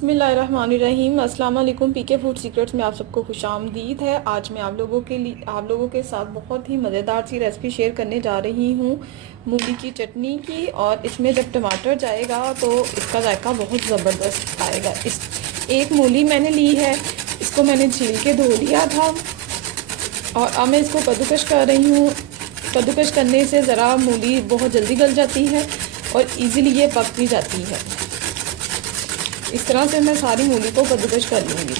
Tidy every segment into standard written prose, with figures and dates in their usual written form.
बिस्मिल्लाहिर्रहमानिर्रहीम। अस्सलाम वालेकुम। पीके फूड सीक्रेट्स में आप सबको खुशामदीद है। आज मैं आप लोगों के साथ बहुत ही मज़ेदार सी रेसिपी शेयर करने जा रही हूँ मूली की चटनी की। और इसमें जब टमाटर जाएगा तो इसका जायका बहुत ज़बरदस्त आएगा। इस एक मूली मैंने ली है, इसको मैंने छील के धो लिया था और अब मैं इसको कद्दूकश कर रही हूँ। कद्दूकश करने से ज़रा मूली बहुत जल्दी गल जाती है और इजीली ये पक भी जाती है। इस तरह से मैं सारी मूली को कद्दूकश कर लूँगी।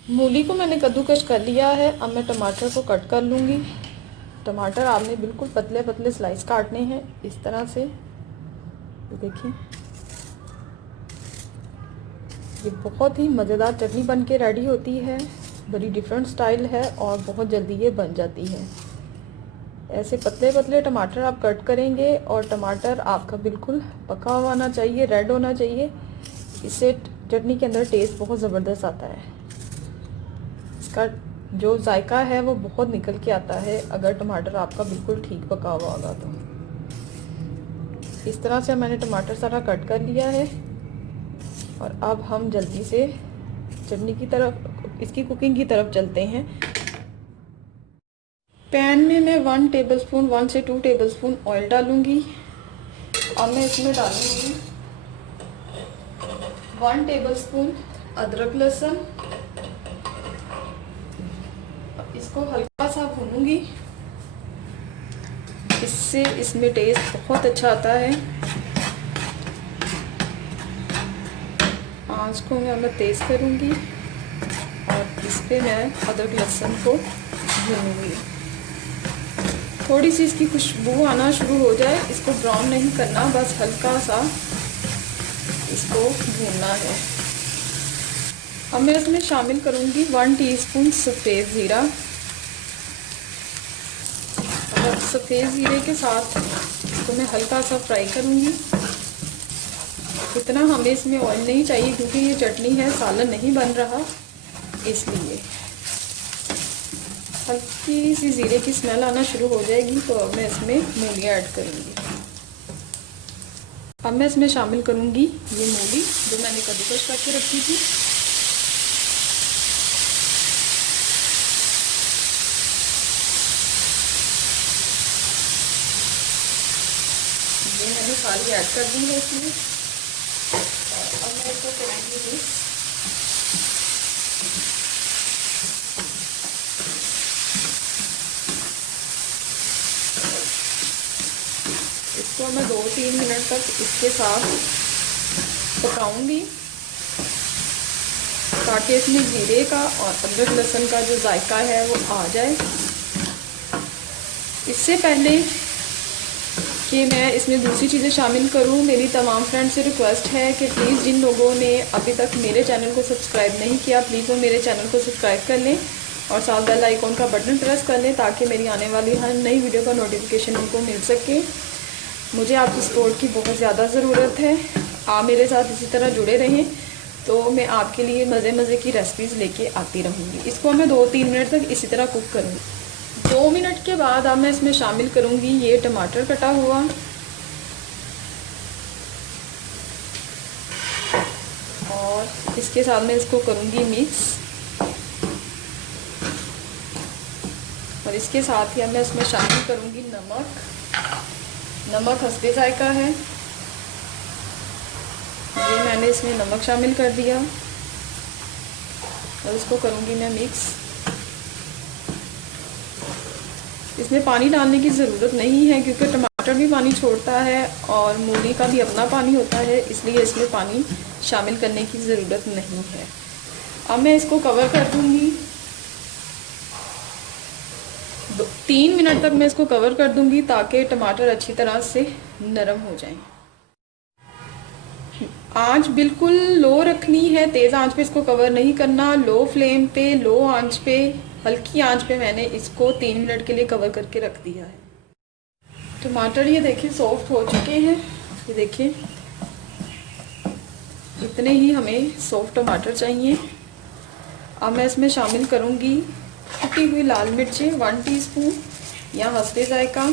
मूली को मैंने कद्दूकश कर लिया है। अब मैं टमाटर को कट कर लूँगी। टमाटर आपने बिल्कुल पतले पतले स्लाइस काटने हैं इस तरह से। देखिए, ये बहुत ही मज़ेदार चटनी बन के रेडी होती है। बड़ी डिफरेंट स्टाइल है और बहुत जल्दी ये बन जाती है। ऐसे पतले पतले टमाटर आप कट करेंगे और टमाटर आपका बिल्कुल पका हुआ होना चाहिए, रेड होना चाहिए। इससे चटनी के अंदर टेस्ट बहुत ज़बरदस्त आता है। इसका जो जायका है वो बहुत निकल के आता है अगर टमाटर आपका बिल्कुल ठीक पका हुआ होगा तो। इस तरह से मैंने टमाटर सारा कट कर लिया है और अब हम जल्दी से चटनी की तरफ, इसकी कुकिंग की तरफ चलते हैं। पैन में मैं 1 टेबलस्पून 1 से 2 टेबलस्पून ऑयल डालूंगी। अब मैं इसमें डालूंगी 1 टेबलस्पून अदरक लहसुन। इसको हल्का सा भूनूंगी, इससे इसमें टेस्ट बहुत अच्छा आता है। आंच को मैं तेज़ करूंगी और इस पर मैं अदरक लहसुन को भूनूंगी। थोड़ी सी इसकी खुशबू आना शुरू हो जाए, इसको ब्राउन नहीं करना, बस हल्का सा इसको भूनना है। अब मैं इसमें शामिल करूंगी 1 टीस्पून सफ़ेद ज़ीरा। और सफ़ेद ज़ीरे के साथ इसको मैं हल्का सा फ्राई करूंगी। इतना हमें इसमें ऑयल नहीं चाहिए क्योंकि ये चटनी है, सालन नहीं बन रहा, इसलिए हल्की सी ज़ीरे की स्मेल आना शुरू हो जाएगी तो अब मैं इसमें मूलियाँ ऐड करूँगी। अब मैं इसमें शामिल करूँगी ये मूली जो मैंने कद्दूकस करके रखी थी। ये मैंने सारी ऐड कर दी है इसमें। अब मैं इसको करूँगी मिक्स। इसको मैं 2-3 मिनट तक इसके साथ पकाऊंगी ताकि इसमें जीरे का और अदरक लहसुन का जो जायका है वो आ जाए। इससे पहले कि मैं इसमें दूसरी चीज़ें शामिल करूं, मेरी तमाम फ्रेंड्स से रिक्वेस्ट है कि प्लीज़ जिन लोगों ने अभी तक मेरे चैनल को सब्सक्राइब नहीं किया, प्लीज़ वो मेरे चैनल को सब्सक्राइब कर लें और साथ बेल आइकॉन का बटन प्रेस कर लें ताकि मेरी आने वाली हर नई वीडियो का नोटिफिकेशन उनको मिल सके। मुझे आपकी सपोर्ट की बहुत ज़्यादा ज़रूरत है। आप मेरे साथ इसी तरह जुड़े रहें तो मैं आपके लिए मज़े की रेसिपीज़ लेके आती रहूँगी। इसको मैं 2-3 मिनट तक इसी तरह कुक करूँगी। 2 मिनट के बाद अब मैं इसमें शामिल करूँगी ये टमाटर कटा हुआ। और इसके साथ मैं इसको करूँगी मिक्स। और इसके साथ ही अब मैं इसमें शामिल करूँगी नमक हस्बे जायका है। ये मैंने इसमें नमक शामिल कर दिया और इसको करूँगी मैं मिक्स। इसमें पानी डालने की ज़रूरत नहीं है क्योंकि टमाटर भी पानी छोड़ता है और मूली का भी अपना पानी होता है, इसलिए इसमें पानी शामिल करने की ज़रूरत नहीं है। अब मैं इसको कवर कर दूँगी। 3 मिनट तक मैं इसको कवर कर दूँगी ताकि टमाटर अच्छी तरह से नरम हो जाएं। आंच बिल्कुल लो रखनी है, तेज़ आंच पे इसको कवर नहीं करना। लो फ्लेम पे, लो आंच पे, हल्की आंच पे मैंने इसको 3 मिनट के लिए कवर करके रख दिया है। टमाटर ये देखिए सॉफ्ट हो चुके हैं। ये देखिए इतने ही हमें सॉफ्ट टमाटर चाहिए। अब मैं इसमें शामिल करूँगी कुटी हुई लाल मिर्चें 1 टीस्पून या हस्बे जायका।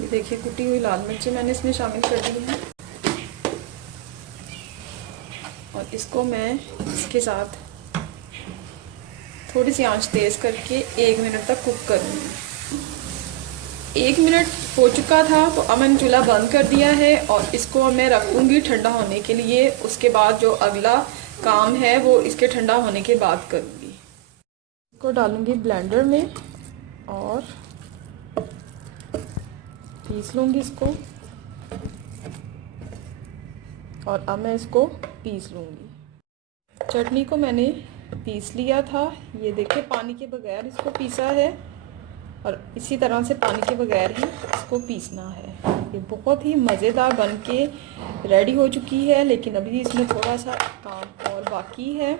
ये देखिए कुटी हुई लाल मिर्ची मैंने इसमें शामिल कर दी है और इसको मैं इसके साथ थोड़ी सी आंच तेज़ करके 1 मिनट तक कुक करूँगी। 1 मिनट हो चुका था तो अब मैंने चूल्हा बंद कर दिया है और इसको अब मैं रखूँगी ठंडा होने के लिए। उसके बाद जो अगला काम है वो इसके ठंडा होने के बाद करूँगी। इसको डालूँगी ब्लेंडर में और पीस लूँगी इसको और अब मैं इसको पीस लूँगी। चटनी को मैंने पीस लिया था, ये देखिए पानी के बगैर इसको पीसा है और इसी तरह से पानी के बगैर ही इसको पीसना है। ये बहुत ही मज़ेदार बन के रेडी हो चुकी है, लेकिन अभी इसमें थोड़ा सा काम और बाकी है।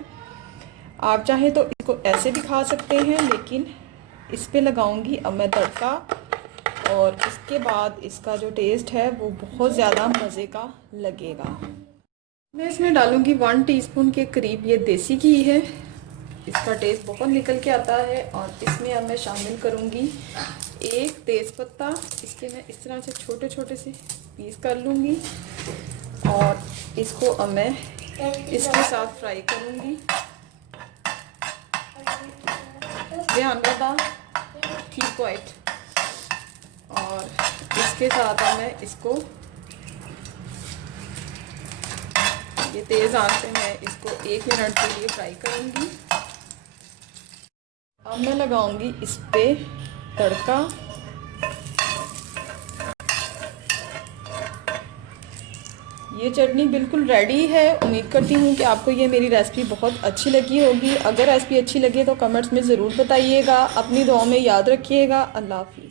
आप चाहें तो इसको ऐसे भी खा सकते हैं, लेकिन इस पे लगाऊंगी अब मैं तड़का और इसके बाद इसका जो टेस्ट है वो बहुत ज़्यादा मज़े का लगेगा। मैं इसमें डालूंगी 1 टीस्पून के करीब ये देसी घी है, इसका टेस्ट बहुत निकल के आता है। और इसमें अब मैं शामिल करूंगी 1 तेज़पत्ता, इसके मैं इस तरह से छोटे छोटे से पीस कर लूँगी और इसको अब मैं इसके साथ फ्राई करूँगी। ध्यान रखना, कीप क्वाइट। और इसके साथ अब मैं इसको ये तेज़ आंच पे मैं इसको 1 मिनट के लिए फ्राई करूँगी। अब मैं लगाऊंगी इस पे तड़का। ये चटनी बिल्कुल रेडी है। उम्मीद करती हूँ कि आपको ये मेरी रेसिपी बहुत अच्छी लगी होगी। अगर रेसिपी अच्छी लगे तो कमेंट्स में ज़रूर बताइएगा। अपनी दुआओं में याद रखिएगा। अल्लाह हाफ़िज़।